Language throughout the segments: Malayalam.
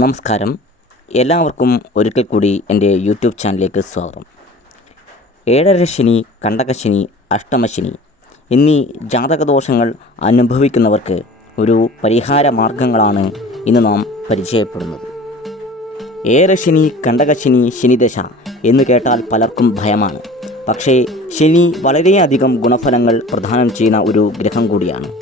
നമസ്കാരം. എല്ലാവർക്കും ഒരിക്കൽ കൂടി എന്റെ യൂട്യൂബ് ചാനലിലേക്ക് സ്വാഗതം. ഏഴര ശനി കണ്ടകശനി അഷ്ടമശനി എന്നീ ജാതകദോഷങ്ങൾ അനുഭവിക്കുന്നവർക്ക് ഒരു പരിഹാര മാർഗങ്ങളാണ് ഇന്ന് നാം പരിചയപ്പെടുന്നത്. ഏഴരശനി കണ്ടകശനി ശനിദശ എന്ന് കേട്ടാൽ പലർക്കും ഭയമാണ്. പക്ഷേ ശനി വളരെയധികം ഗുണഫലങ്ങൾ പ്രദാനം ചെയ്യുന്ന ഒരു ഗ്രഹം കൂടിയാണ്.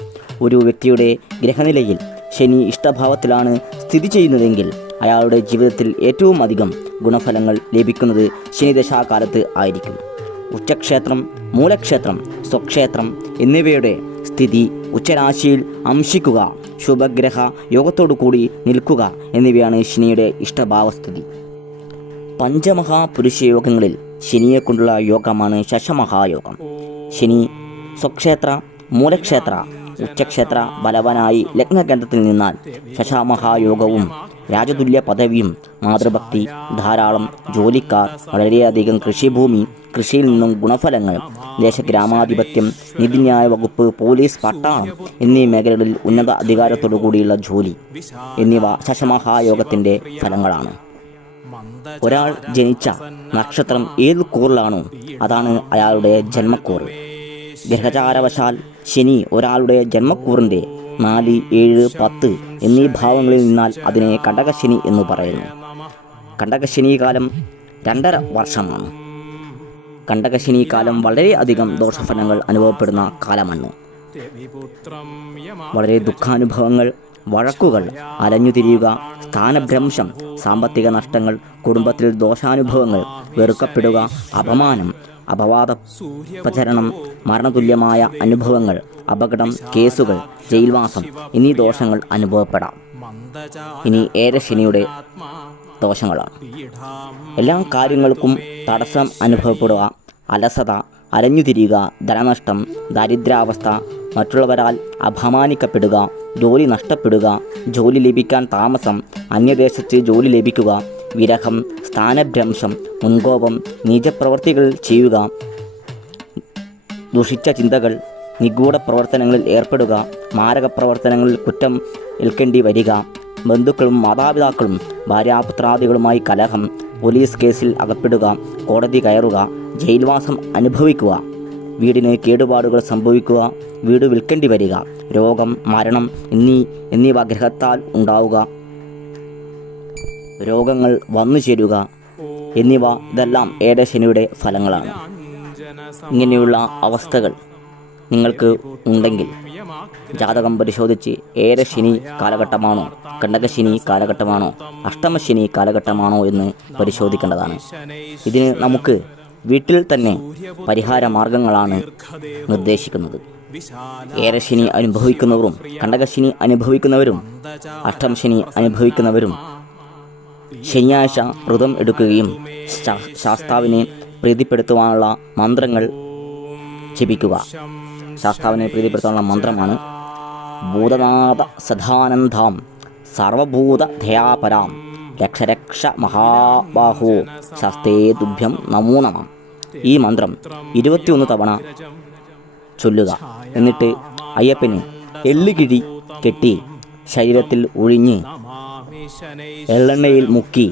ഒരു വ്യക്തിയുടെ ഗ്രഹനിലയിൽ ശനി ഇഷ്ടഭാവത്തിലാണ് സ്ഥിതി ചെയ്യുന്നതെങ്കിൽ അയാളുടെ ജീവിതത്തിൽ ഏറ്റവും അധികം ഗുണഫലങ്ങൾ ലഭിക്കുന്നത് ശനിദശാകാലത്ത് ആയിരിക്കും. ഉച്ചക്ഷേത്രം മൂലക്ഷേത്രം സ്വക്ഷേത്രം എന്നിവയുടെ സ്ഥിതി ഉച്ചരാശിയിൽ അംശിക്കുക ശുഭഗ്രഹ യോഗത്തോടു കൂടി നിൽക്കുക എന്നിവയാണ് ശനിയുടെ ഇഷ്ടഭാവസ്ഥിതി. പഞ്ചമഹാപുരുഷ യോഗങ്ങളിൽ ശനിയെക്കൊണ്ടുള്ള യോഗമാണ് ശശമഹായോഗം. ശനി സ്വക്ഷേത്ര മൂലക്ഷേത്ര ഉച്ചക്ഷേത്ര ബലവനായി ലഗ്നഗ്രന്ഥത്തിൽ നിന്നാൽ ശശാമഹായോഗവും രാജതുല്യ പദവിയും മാതൃഭക്തി ധാരാളം ജോലിക്കാർ വളരെയധികം കൃഷിഭൂമി കൃഷിയിൽ നിന്നും ഗുണഫലങ്ങൾ ദേശഗ്രാമാധിപത്യം നീതിന്യായ വകുപ്പ് പോലീസ് പട്ടാളം എന്നീ മേഖലകളിൽ ഉന്നത അധികാരത്തോടു കൂടിയുള്ള ജോലി എന്നിവ ശശമഹായോഗത്തിന്റെ ഫലങ്ങളാണ്. ഒരാൾ ജനിച്ച നക്ഷത്രം ഏത് കൂറിലാണോ അതാണ് അയാളുടെ ജന്മക്കൂറ്. ഗ്രഹചാരവശാൽ ശനി ഒരാളുടെ ജന്മക്കൂറിന്റെ നാല് ഏഴ് പത്ത് എന്നീ ഭാവങ്ങളിൽ നിന്നാൽ അതിനെ കണ്ടകശനി എന്ന് പറയുന്നു. കണ്ടകശനി കാലം രണ്ടര വർഷമാണ്. കണ്ടകശനി കാലം വളരെയധികം ദോഷഫലങ്ങൾ അനുഭവപ്പെടുന്ന കാലമാണ്. വളരെ ദുഃഖാനുഭവങ്ങൾ വഴക്കുകൾ അലഞ്ഞുതിരിയുക സ്ഥാനഭ്രംശം സാമ്പത്തിക നഷ്ടങ്ങൾ കുടുംബത്തിൽ ദോഷാനുഭവങ്ങൾ വെറുക്കപ്പെടുക അപമാനം അപവാദ പ്രചരണം മരണതുല്യമായ അനുഭവങ്ങൾ അപകടം കേസുകൾ ജയിൽവാസം എന്നീ ദോഷങ്ങൾ അനുഭവപ്പെടാം. ഇനി ഏറെ ശനിയുടെ ദോഷങ്ങളാണ്. എല്ലാ കാര്യങ്ങൾക്കും തടസ്സം അനുഭവപ്പെടുക അലസത അലഞ്ഞുതിരിയുക ധനനഷ്ടം ദരിദ്രാവസ്ഥ മറ്റുള്ളവരാൽ അപമാനിക്കപ്പെടുക ജോലി നഷ്ടപ്പെടുക ജോലി ലഭിക്കാൻ താമസം അന്യദേശത്ത് ജോലി ലഭിക്കുക വിരഹം സ്ഥാനഭ്രംശം മുൻകോപം നീചപ്രവർത്തികൾ ചെയ്യുക ദുഷിച്ച ചിന്തകൾ നിഗൂഢ പ്രവർത്തനങ്ങളിൽ ഏർപ്പെടുക മാരക പ്രവർത്തനങ്ങളിൽ കുറ്റം ഏൽക്കേണ്ടി വരിക ബന്ധുക്കളും മാതാപിതാക്കളും ഭാര്യാപുത്രാദികളുമായി കലഹം പോലീസ് കേസിൽ അകപ്പെടുക കോടതി കയറുക ജയിൽവാസം അനുഭവിക്കുക വീടിന് കേടുപാടുകൾ സംഭവിക്കുക വീട് വിൽക്കേണ്ടി വരിക രോഗം മരണം എന്നീ എന്നിവ ഗ്രഹത്താൽ ഉണ്ടാവുക. രോഗങ്ങൾ വന്നു ചേരുക എന്നിവ ഇതെല്ലാം ഏടശനിയുടെ ഫലങ്ങളാണ്. ഇങ്ങനെയുള്ള അവസ്ഥകൾ നിങ്ങൾക്ക് ഉണ്ടെങ്കിൽ ജാതകം പരിശോധിച്ച് ഏറെ ശനി കാലഘട്ടമാണോ കണ്ടകശനി കാലഘട്ടമാണോ അഷ്ടമശനി കാലഘട്ടമാണോ എന്ന് പരിശോധിക്കേണ്ടതാണ്. ഇതിന് നമുക്ക് വീട്ടിൽ തന്നെ പരിഹാര മാർഗങ്ങളാണ് നിർദ്ദേശിക്കുന്നത്. ഏരശനി അനുഭവിക്കുന്നവരും കണ്ടകശനി അനുഭവിക്കുന്നവരും അഷ്ടമശനി അനുഭവിക്കുന്നവരും ശനിയാഴ്ച വ്രതം എടുക്കുകയും ശാസ്താവിനെ പ്രീതിപ്പെടുത്തുവാനുള്ള മന്ത്രങ്ങൾ ജപിക്കുക. ശാസ്താവിനെ പ്രീതിപ്പെടുത്താനുള്ള മന്ത്രമാണ് ഭൂതനാഥ സദാനന്ദാം സർവഭൂത ധയാപരാം രക്ഷരക്ഷ മഹാബാഹോ ശാസ്തേ ദുഭ്യം നമോ നമ. ഈ മന്ത്രം ഇരുപത്തിയൊന്ന് തവണ ചൊല്ലുക. എന്നിട്ട് അയ്യപ്പന് എള്ളുകിഴി കെട്ടി ശരീരത്തിൽ ഒഴിഞ്ഞ് എള്ളെണ്ണയിൽ മുക്കി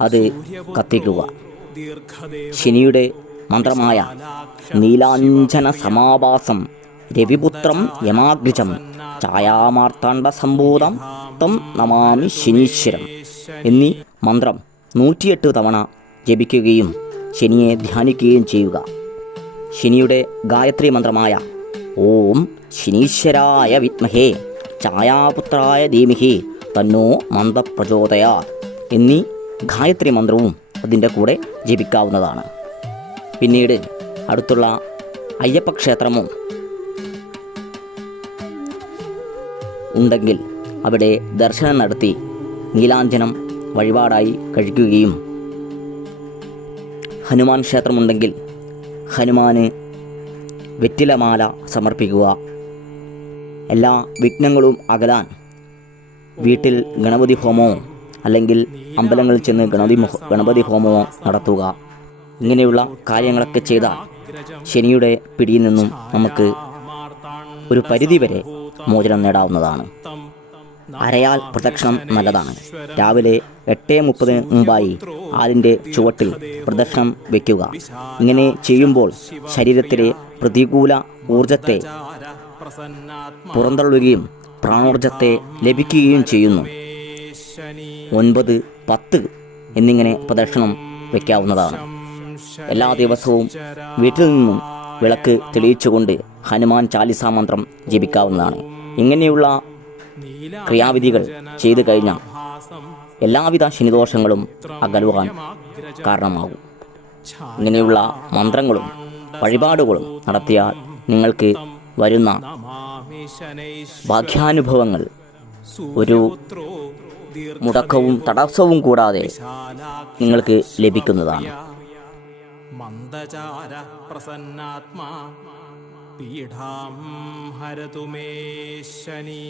അത് കത്തിക്കുക. ശനിയുടെ മന്ത്രമായ നീലാഞ്ജന സമാവാസം രവിപുത്രം യമാഗ്രജം ഛായാമാർത്താണ്ഡ സംഭൂതം തം നമാമി ശനീശ്വരം എന്നീ മന്ത്രം നൂറ്റിയെട്ട് തവണ ജപിക്കുകയും ശനിയെ ധ്യാനിക്കുകയും ചെയ്യുക. ശനിയുടെ ഗായത്രി മന്ത്രമായ ഓം ശനീശ്വരായ വിത്മഹേ ഛായാപുത്രായ ധീമിഹി തന്നോ മന്ദപ്രചോദയാ. എന്നീ ഗായത്രി മന്ത്രവും അതിന്റെ കൂടെ ജപിക്കാവുന്നതാണ്. പിന്നീട് അടുത്തുള്ള അയ്യപ്പ ക്ഷേത്രമോ ഉണ്ടെങ്കിൽ അവിടെ ദർശനം നടത്തി നീലാഞ്ജനം വഴിപാടായി കഴിക്കുകയും. ഹനുമാൻ ക്ഷേത്രമുണ്ടെങ്കിൽ ഹനുമാന് വെറ്റിലമാല സമർപ്പിക്കുക. എല്ലാ വിഘ്നങ്ങളും അകലാൻ വീട്ടിൽ ഗണപതി ഹോമമോ അല്ലെങ്കിൽ അമ്പലങ്ങളിൽ ചെന്ന് ഗണപതി ഗണപതി ഹോമമോ നടത്തുക. ഇങ്ങനെയുള്ള കാര്യങ്ങളൊക്കെ ചെയ്താൽ ശനിയുടെ പിടിയിൽ നിന്നും നമുക്ക് ഒരു പരിധിവരെ മോചനം നേടാവുന്നതാണ്. അരയാൽ പ്രദക്ഷിണം നല്ലതാണ്. രാവിലെ എട്ട് മുപ്പതിന് മുമ്പായി ആലിന്റെ ചുവട്ടിൽ പ്രദക്ഷിണം വയ്ക്കുക ഇങ്ങനെ ചെയ്യുമ്പോൾ ശരീരത്തിലെ പ്രതികൂല ഊർജത്തെ പുറന്തള്ളുകയും പ്രാണോർജത്തെ ലഭിക്കുകയും ചെയ്യുന്നു. ഒൻപത് പത്ത് എന്നിങ്ങനെ പ്രദക്ഷിണം വയ്ക്കാവുന്നതാണ്. എല്ലാ ദിവസവും വീട്ടിൽ നിന്നും വിളക്ക് തെളിയിച്ചുകൊണ്ട് ഹനുമാൻ ചാലിസ മന്ത്രം ജപിക്കാവുന്നതാണ്. ഇങ്ങനെയുള്ള ക്രിയാവിധികൾ ചെയ്തു കഴിഞ്ഞാൽ എല്ലാവിധ ശനിദോഷങ്ങളും അകലുവാൻ കാരണമാകും. ഇങ്ങനെയുള്ള മന്ത്രങ്ങളും വഴിപാടുകളും നടത്തിയാൽ നിങ്ങൾക്ക് വരുന്ന ഭാഗ്യാനുഭവങ്ങൾ. ഒരു മുടക്കവും തടസ്സവും കൂടാതെ നിങ്ങൾക്ക് ലഭിക്കുന്നതാണ്. മന്ദചാര പ്രസന്നാത്മാ പീഠാം ഹരതുമേ ശനി.